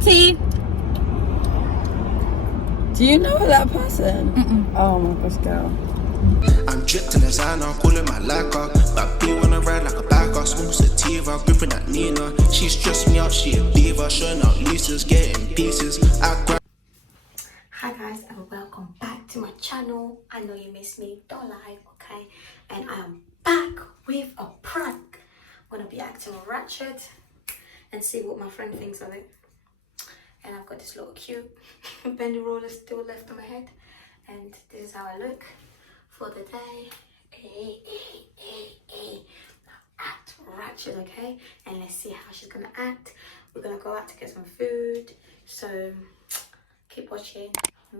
Auntie. Do you know that person? Mm-mm. Oh my gosh, girl. I'm dripped in designer, calling my lacquer. But B wanna ride like a backer, small sativa, gripping that Nina. She stressed me out, she a diva, showing out Lisa's getting pieces. Hi guys, and welcome back to my channel. I know you missed me, don't lie, okay? And I am back with a prank. I'm gonna be acting on Ratchet and see what my friend thinks of it. And I've got this little cute bendy roller still left on my head, and this is how I look for the day. Act Ratchet, okay? And let's see how she's gonna act. We're gonna go out to get some food, so keep watching.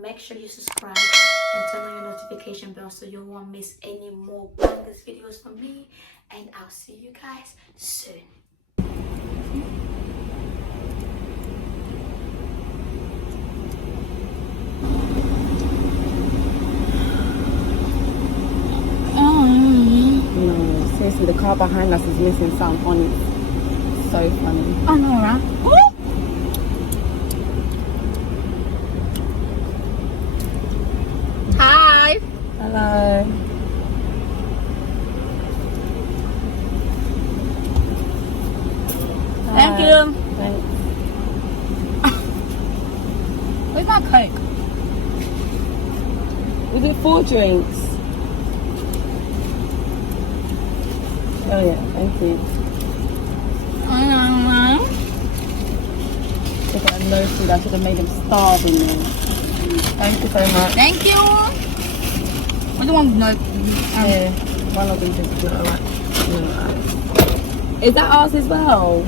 Make sure you subscribe and turn on your notification bell so you won't miss any more bangers videos from me. And I'll see you guys soon. No, seriously, the car behind us is missing something on it. So funny. I know, right? Hi. Hello. Thank you. Thanks. Where's my Coke? Was it 4 drinks? Oh yeah, thank you. Look at no food. I should have made him starve in there. Thank you so much. Thank you. What do you want? No. Yeah, one of them just not alright. No, is that ours as well?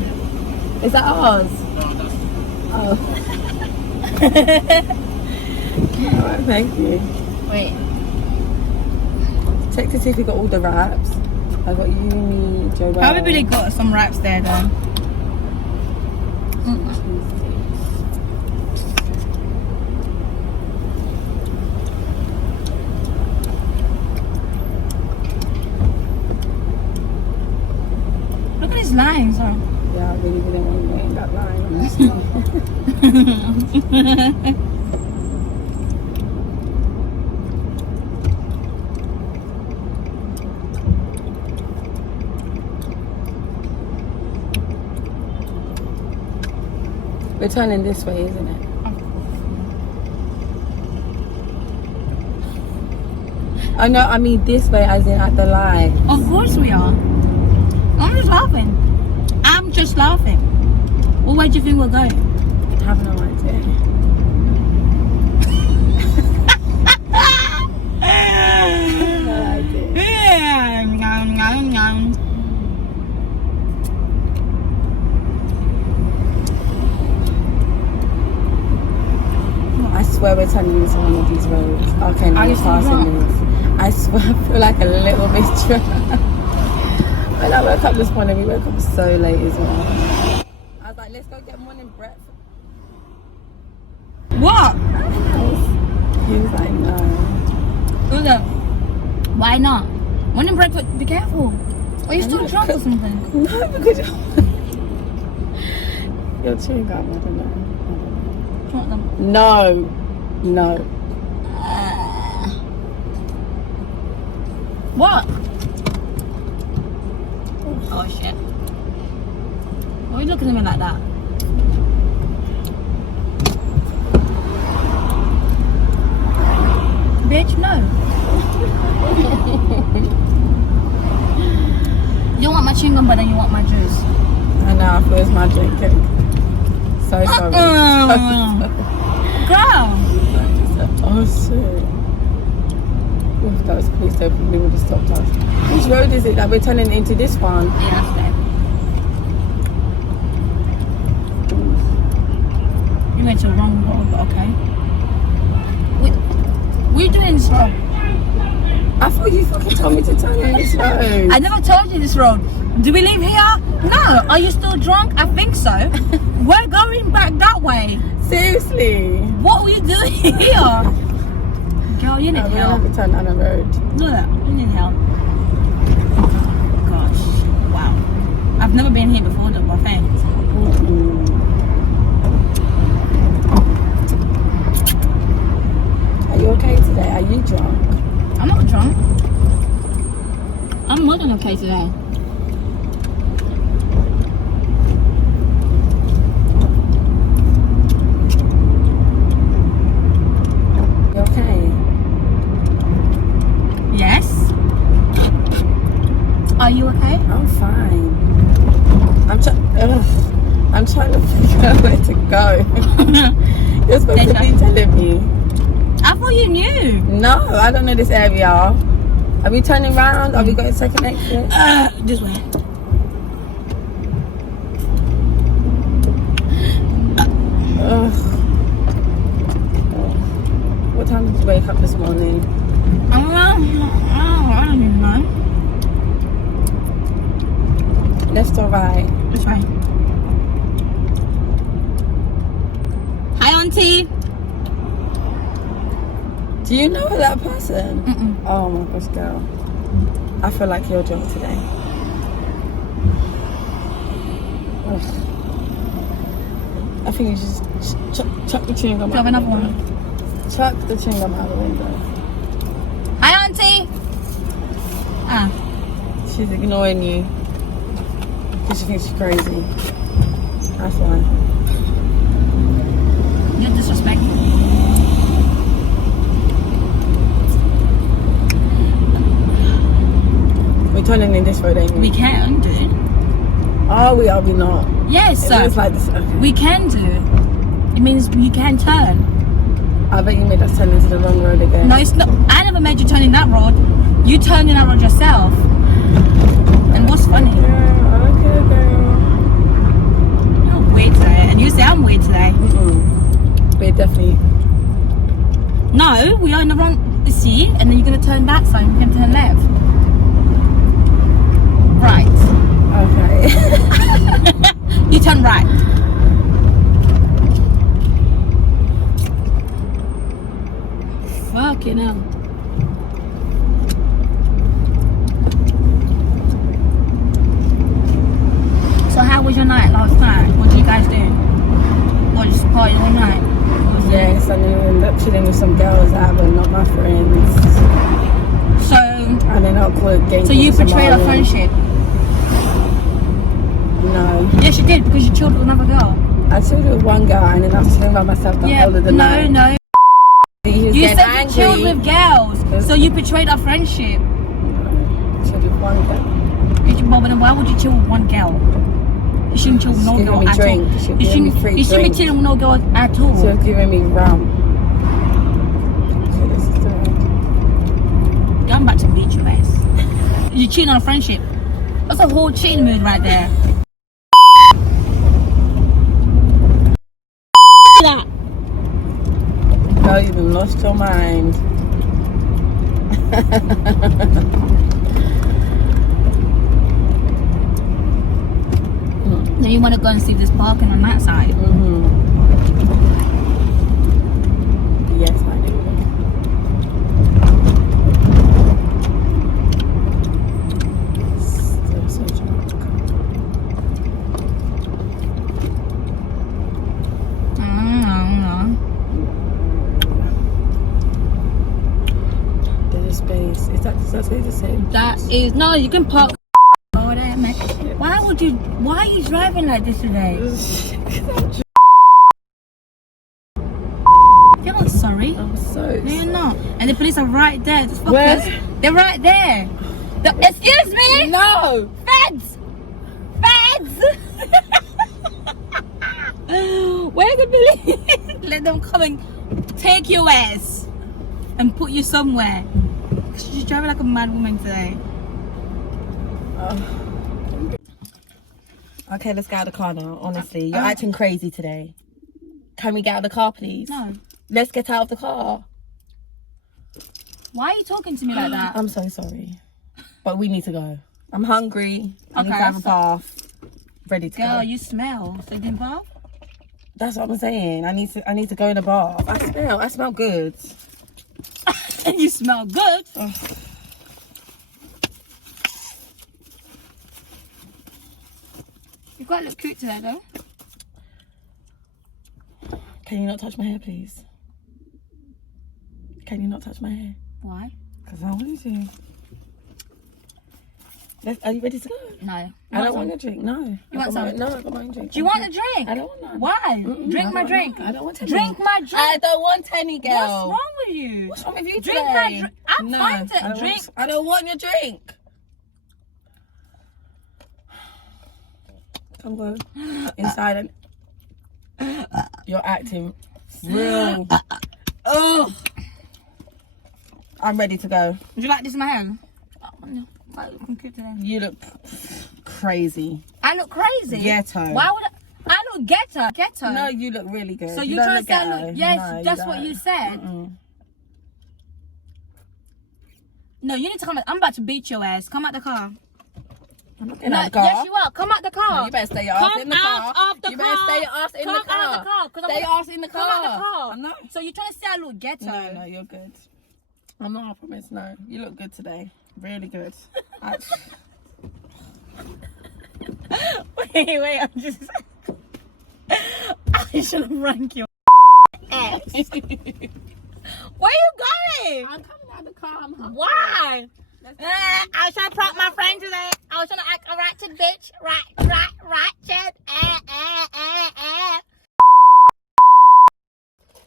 Is that ours? No, that's. Oh. Alright, thank you. Wait. Check to see if we got all the wraps. I got Uni, Joel. Probably they got some wraps there though. Look at these lines, huh? Yeah, I really didn't want to wait in that line. We're turning this way, isn't it? Oh no, I mean this way as in at the light. Of course we are. I'm just laughing. I'm just laughing. Well, where do you think we're going? I have no idea. No idea. I swear we're turning into one of these roads. Okay, now we're passing this. I swear I feel like a little bit drunk. When I woke up this morning, we woke up so late as well. I was like, let's go get morning breakfast. What? He was like, no. Who's that? Why not? Morning breakfast, be careful. Are you still drunk or something? No, because you're chewing gum, I don't know. Want them? No. No. What? Oh shit. Why are you looking at me like that? Bitch, no. You don't want my chewing gum, but then you want my juice. I know, I thought it was my drinking. So sorry. Girl. Oh shit. If that was police, they probably would have stopped us. Which road is it that we're turning into this one? Yeah, that's there. You went to the wrong road, but okay. We're doing this road. I thought you fucking told me to turn on this road. I never told you this road. Do we leave here? No. Are you still drunk? I think so. We're going back that way. Seriously? What were you doing here? Girl, you need No, we don't help. have to turn down the road. Look at that. You need help. Gosh. Wow. I've never been here before though, but thanks. okay today? You okay? Yes. Are you okay? I'm fine. I'm trying to figure out where to go. You're supposed to be telling me. I thought you knew. No, I don't know this area. Are we turning around? Are we going to second exit? This way. What time did you wake up this morning? I don't even know. Left or right? This way. Hi, Auntie. Do you know that person? Mm-mm. Oh my gosh, girl. I feel like you're drunk today. Ugh. I think you just chuck the chewing gum Do you out have the another window. one? Chuck the chewing gum out the window. Hi, Auntie. Ah. She's ignoring you. Because she thinks she's crazy. That's why. You're disrespectful. We're turning in this road, ain't we? We can do. Oh, we are we not? Yes, It sir. looks like this. Okay. We can do. It means you can turn. I bet you made us turn into the wrong road again. No, it's not. I never made you turn in that road. You turned in that road yourself. And what's funny? Yeah, okay, girl. You're weird today. And you say I'm weird today. We're definitely. No, we are in the wrong. See? And then you're going to turn that side. You're going to turn left. Right. Okay. You turn right. Fucking hell. So how was your night last night? What did you guys do? What, just party all night? Yes, and then we ended up chilling with some girls that were not my friends. So And then I'll call it game. you betrayed our friendship? No. Yes, you did, because you chilled with another girl. I chilled with one girl and then I was chilling by myself the whole of the night. No. He was You getting said angry. you chilled with girls, so you betrayed our friendship. I chilled with one girl. But then why would you chill with one girl? You shouldn't chill with no She's girl giving me at drink. all. She's You giving me shouldn't, free you shouldn't be drink. chilling with no girl at all. She was giving me rum. So this is the I'm about to beat your ass. You're cheating on a friendship. That's a whole cheating mood right there. That. girl, you've lost your mind. Then you want to go and see this parking on that side. Yes, I do. Still so drunk. There's a space. Is that the same? That is no. You can park. Oh, there, man. Why are you driving like this today? You're not sorry. I'm so. No, you're not. And the police are right there. Just Where? focus. They're right there. Excuse me. No. Feds. Where's the police? Let them come and take your ass and put you somewhere. She's driving like a mad woman today. Okay, let's get out of the car now. Honestly, you're acting crazy today. Can we get out of the car, please? No. Let's get out of the car. Why are you talking to me like that? I'm so sorry, but we need to go. I'm hungry. I need to Okay, have a bath. Ready to Girl, go. you smell. So you didn't bath? That's what I'm saying. I need to go in a bath. I smell good. You smell good. You quite look cute today, though. Can you not touch my hair, please? Can you not touch my hair? Why? Because I want to. Are you ready to go? No. I don't want a drink. No. You want some? No, I got my own drink. Do you want a drink? I don't want none. Why? Drink my drink. I don't want any. Drink my drink. I don't want any, girl. What's wrong with you? What's wrong with you Drink today? my drink. I'm fine to drink. I don't want your drink. Come go inside and you're acting real. Oh, I'm ready to go. Would you like this in my hand? Oh, no. I look cute today. You look crazy. I look crazy. Ghetto. Why would I look ghetto? Ghetto. No, you look really good. So you you don't trying look to say I ghetto. look? Yes, No, that's you what don't. you said. Mm-mm. No, you need to come. I'm about to beat your ass. Come out the car. I'm not getting out the car. Yes, you are. Come out the car. No, you better stay your ass in the car. Come out of the You car. better stay your ass in the car. Come out of the car. Stay your ass in the car. Come out the car. I know. So you're trying to say I look ghetto? No, you're good. I'm not, I promise. No, you look good today. Really good. Wait, I'm just. I should have ranked your ass. Where you going? I'm coming out of the car. I'm hungry. Why? I was trying to prank my friend today. I was trying to act a ratchet bitch. Ratchet.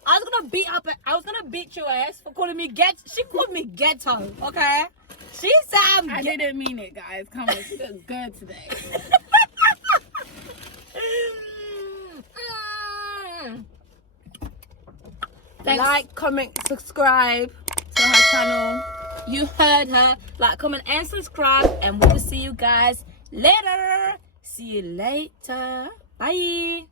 I was gonna beat your ass for calling me ghetto. She called me ghetto, okay? She said I didn't mean it, guys. Come on, she looks good today. Thanks. Like, comment, subscribe to her channel. You heard her. Like, comment, and subscribe. And we will see you guys later. See you later. Bye.